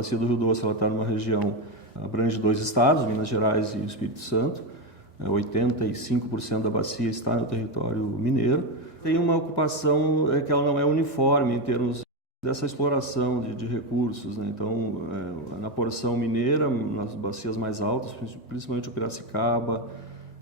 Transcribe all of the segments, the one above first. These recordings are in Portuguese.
bacia do Rio Doce ela está numa região, abrange 2 estados, Minas Gerais e Espírito Santo. 85% da bacia está no território mineiro. Tem uma ocupação que ela não é uniforme em termos dessa exploração de recursos, né? Então, na porção mineira, nas bacias mais altas, principalmente o Piracicaba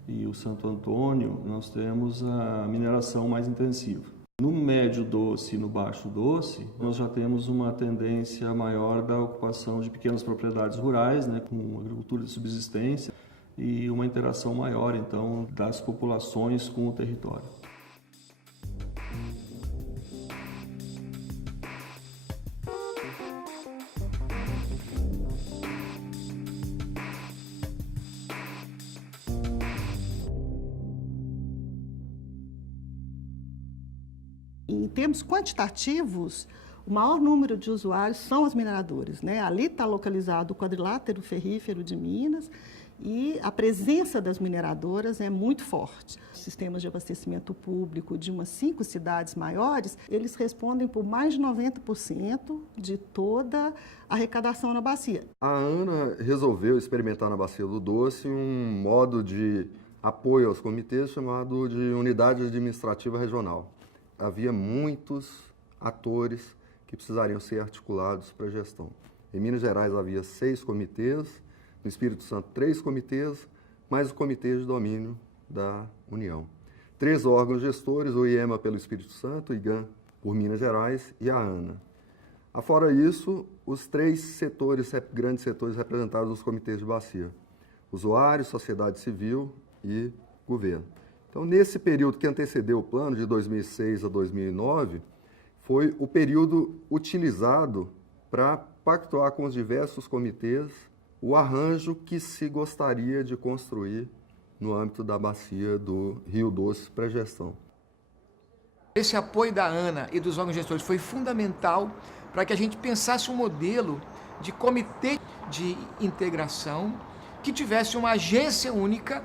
e o Santo Antônio, nós temos a mineração mais intensiva. No médio doce e no baixo doce, nós já temos uma tendência maior da ocupação de pequenas propriedades rurais, né, com agricultura de subsistência e uma interação maior, então, das populações com o território. Em termos quantitativos, o maior número de usuários são os mineradores, né? Ali está localizado o quadrilátero ferrífero de Minas e a presença das mineradoras é muito forte. Os sistemas de abastecimento público de umas 5 cidades maiores, eles respondem por mais de 90% de toda a arrecadação na bacia. A ANA resolveu experimentar na Bacia do Doce um modo de apoio aos comitês chamado de Unidade Administrativa Regional. Havia muitos atores que precisariam ser articulados para a gestão. Em Minas Gerais havia 6 comitês, no Espírito Santo 3 comitês, mais o Comitê de Domínio da União. 3 órgãos gestores, o IEMA pelo Espírito Santo, o IGAM por Minas Gerais e a ANA. Afora isso, os 3 setores, grandes setores representados nos comitês de bacia: usuários, sociedade civil e governo. Então, nesse período que antecedeu o plano, de 2006 a 2009, foi o período utilizado para pactuar com os diversos comitês o arranjo que se gostaria de construir no âmbito da bacia do Rio Doce para a gestão. Esse apoio da ANA e dos órgãos gestores foi fundamental para que a gente pensasse um modelo de comitê de integração que tivesse uma agência única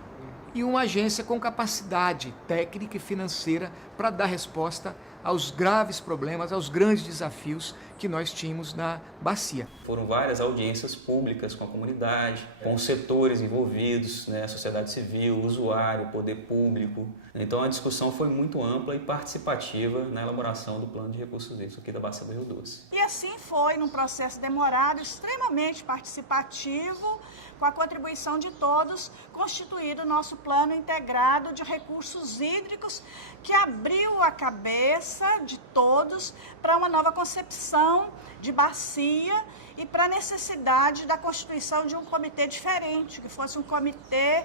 e uma agência com capacidade técnica e financeira para dar resposta aos graves problemas, aos grandes desafios que nós tínhamos na bacia. Foram várias audiências públicas com a comunidade, com os setores envolvidos, né, a sociedade civil, o usuário, o poder público. Então a discussão foi muito ampla e participativa na elaboração do plano de recursos hídricos aqui da Bacia do Rio Doce. E assim foi, num processo demorado, extremamente participativo, com a contribuição de todos, constituído o nosso plano integrado de recursos hídricos, que abriu a cabeça de todos para uma nova concepção de bacia e para a necessidade da constituição de um comitê diferente, que fosse um comitê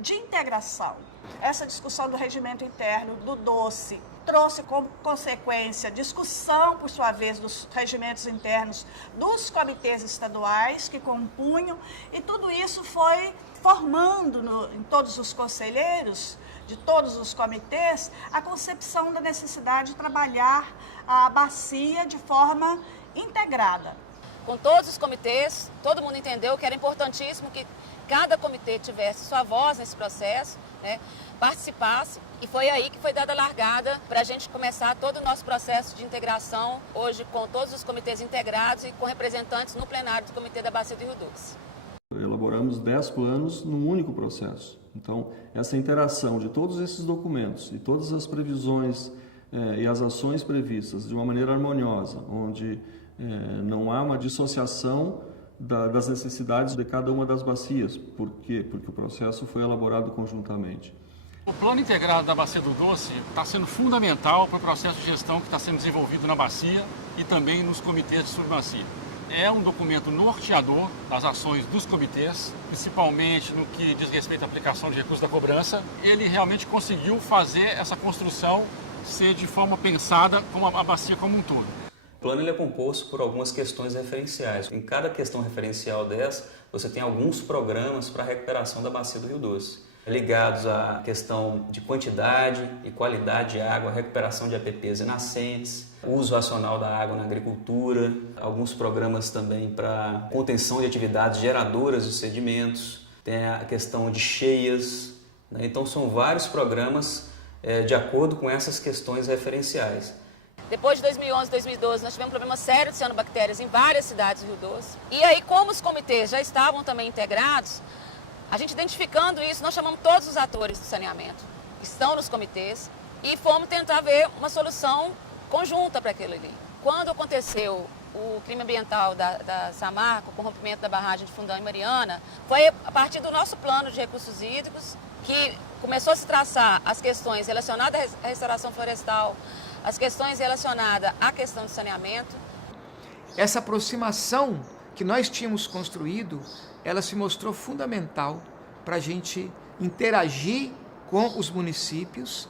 de integração. Essa discussão do regimento interno do Doce trouxe como consequência discussão, por sua vez, dos regimentos internos dos comitês estaduais que compunham, e tudo isso foi formando em todos os conselheiros de todos os comitês a concepção da necessidade de trabalhar a bacia de forma integrada. Com todos os comitês, todo mundo entendeu que era importantíssimo que cada comitê tivesse sua voz nesse processo, né, participasse, e foi aí que foi dada a largada para a gente começar todo o nosso processo de integração, hoje com todos os comitês integrados e com representantes no plenário do Comitê da Bacia do Rio Doce. Elaboramos 10 planos num único processo. Então, essa interação de todos esses documentos e todas as previsões e as ações previstas de uma maneira harmoniosa, onde não há uma dissociação das necessidades de cada uma das bacias. Por quê? Porque o processo foi elaborado conjuntamente. O plano integrado da Bacia do Doce está sendo fundamental para o processo de gestão que está sendo desenvolvido na bacia e também nos comitês de subbacia. É um documento norteador das ações dos comitês, principalmente no que diz respeito à aplicação de recursos da cobrança. Ele realmente conseguiu fazer essa construção ser de forma pensada como a bacia como um todo. O plano ele é composto por algumas questões referenciais. Em cada questão referencial dessa, você tem alguns programas para a recuperação da Bacia do Rio Doce, ligados à questão de quantidade e qualidade de água, recuperação de APPs e nascentes, uso racional da água na agricultura, alguns programas também para contenção de atividades geradoras de sedimentos, tem a questão de cheias, né? Então são vários programas de acordo com essas questões referenciais. Depois de 2011, 2012, nós tivemos um problema sério de cianobactérias em várias cidades do Rio Doce. E aí, como os comitês já estavam também integrados, a gente identificando isso, nós chamamos todos os atores do saneamento que estão nos comitês e fomos tentar ver uma solução conjunta para aquilo ali. Quando aconteceu o crime ambiental da Samarco, com o rompimento da barragem de Fundão e Mariana, foi a partir do nosso plano de recursos hídricos que começou a se traçar as questões relacionadas à restauração florestal, as questões relacionadas à questão de saneamento. Essa aproximação que nós tínhamos construído, ela se mostrou fundamental para a gente interagir com os municípios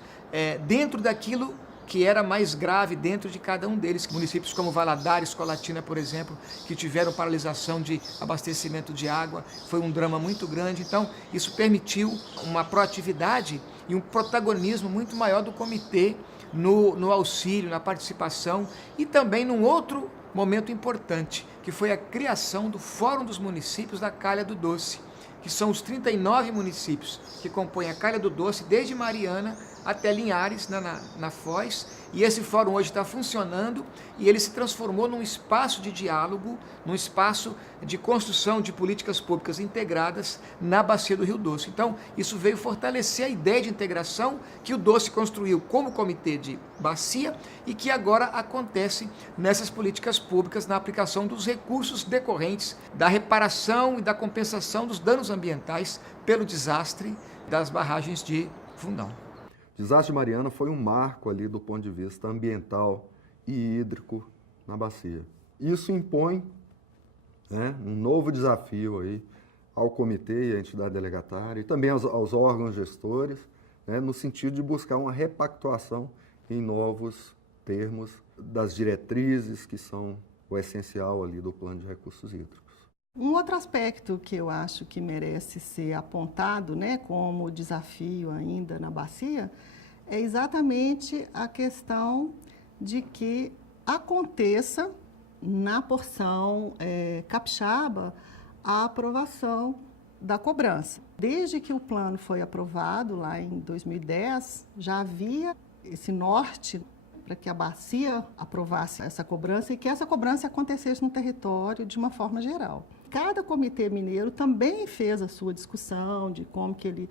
dentro daquilo que era mais grave dentro de cada um deles. Municípios como Valadares, Colatina, por exemplo, que tiveram paralisação de abastecimento de água, foi um drama muito grande. Então, isso permitiu uma proatividade e um protagonismo muito maior do comitê no auxílio, na participação e também num outro momento importante, que foi a criação do Fórum dos Municípios da Calha do Doce, que são os 39 municípios que compõem a Calha do Doce, desde Mariana até Linhares, na Foz, e esse fórum hoje está funcionando e ele se transformou num espaço de diálogo, num espaço de construção de políticas públicas integradas na bacia do Rio Doce. Então, isso veio fortalecer a ideia de integração que o Doce construiu como comitê de bacia e que agora acontece nessas políticas públicas na aplicação dos recursos decorrentes da reparação e da compensação dos danos ambientais pelo desastre das barragens de Fundão. O desastre de Mariana foi um marco ali do ponto de vista ambiental e hídrico na bacia. Isso impõe um novo desafio aí ao comitê e à entidade delegatária e também aos órgãos gestores, no sentido de buscar uma repactuação em novos termos das diretrizes que são o essencial ali do plano de recursos hídricos. Um outro aspecto que eu acho que merece ser apontado, como desafio ainda na bacia, é exatamente a questão de que aconteça na porção capixaba a aprovação da cobrança. Desde que o plano foi aprovado lá em 2010, já havia esse norte para que a bacia aprovasse essa cobrança e que essa cobrança acontecesse no território de uma forma geral. Cada comitê mineiro também fez a sua discussão de como que ele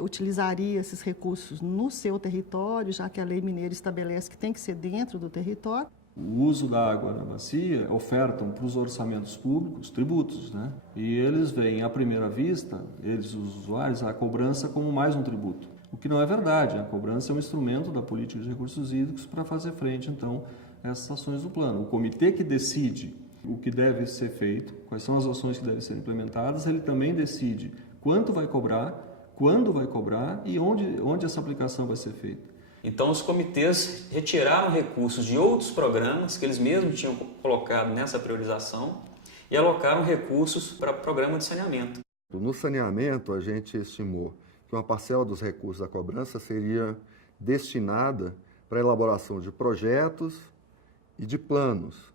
utilizaria esses recursos no seu território, já que a lei mineira estabelece que tem que ser dentro do território. O uso da água na bacia ofertam para os orçamentos públicos tributos, E eles veem, à primeira vista, eles, os usuários, a cobrança como mais um tributo. O que não é verdade, a cobrança é um instrumento da política de recursos hídricos para fazer frente, então, a essas ações do plano. O comitê que decide o que deve ser feito, quais são as ações que devem ser implementadas, ele também decide quanto vai cobrar, quando vai cobrar e onde essa aplicação vai ser feita. Então, os comitês retiraram recursos de outros programas que eles mesmos tinham colocado nessa priorização e alocaram recursos para o programa de saneamento. No saneamento, a gente estimou que uma parcela dos recursos da cobrança seria destinada para a elaboração de projetos e de planos.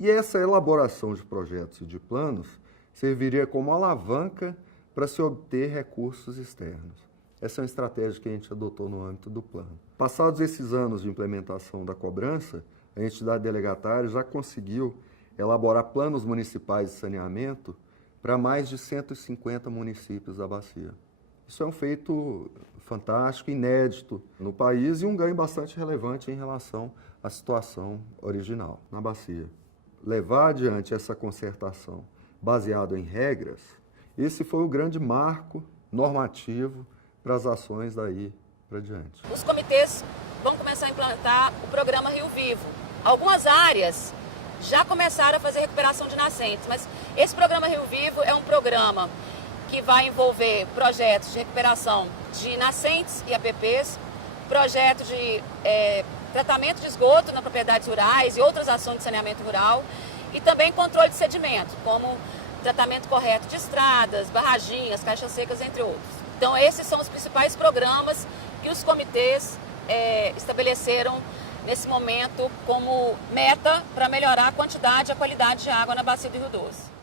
E essa elaboração de projetos e de planos serviria como alavanca para se obter recursos externos. Essa é uma estratégia que a gente adotou no âmbito do plano. Passados esses anos de implementação da cobrança, a entidade delegatária já conseguiu elaborar planos municipais de saneamento para mais de 150 municípios da bacia. Isso é um feito fantástico, inédito no país e um ganho bastante relevante em relação à situação original na bacia. Levar adiante essa concertação baseado em regras, esse foi o grande marco normativo para as ações daí para diante. Os comitês vão começar a implantar o programa Rio Vivo. Algumas áreas já começaram a fazer recuperação de nascentes, mas esse programa Rio Vivo é um programa que vai envolver projetos de recuperação de nascentes e APPs, projetos de tratamento de esgoto nas propriedades rurais e outras ações de saneamento rural e também controle de sedimento, como tratamento correto de estradas, barraginhas, caixas secas, entre outros. Então, esses são os principais programas que os comitês estabeleceram nesse momento como meta para melhorar a quantidade e a qualidade de água na bacia do Rio Doce.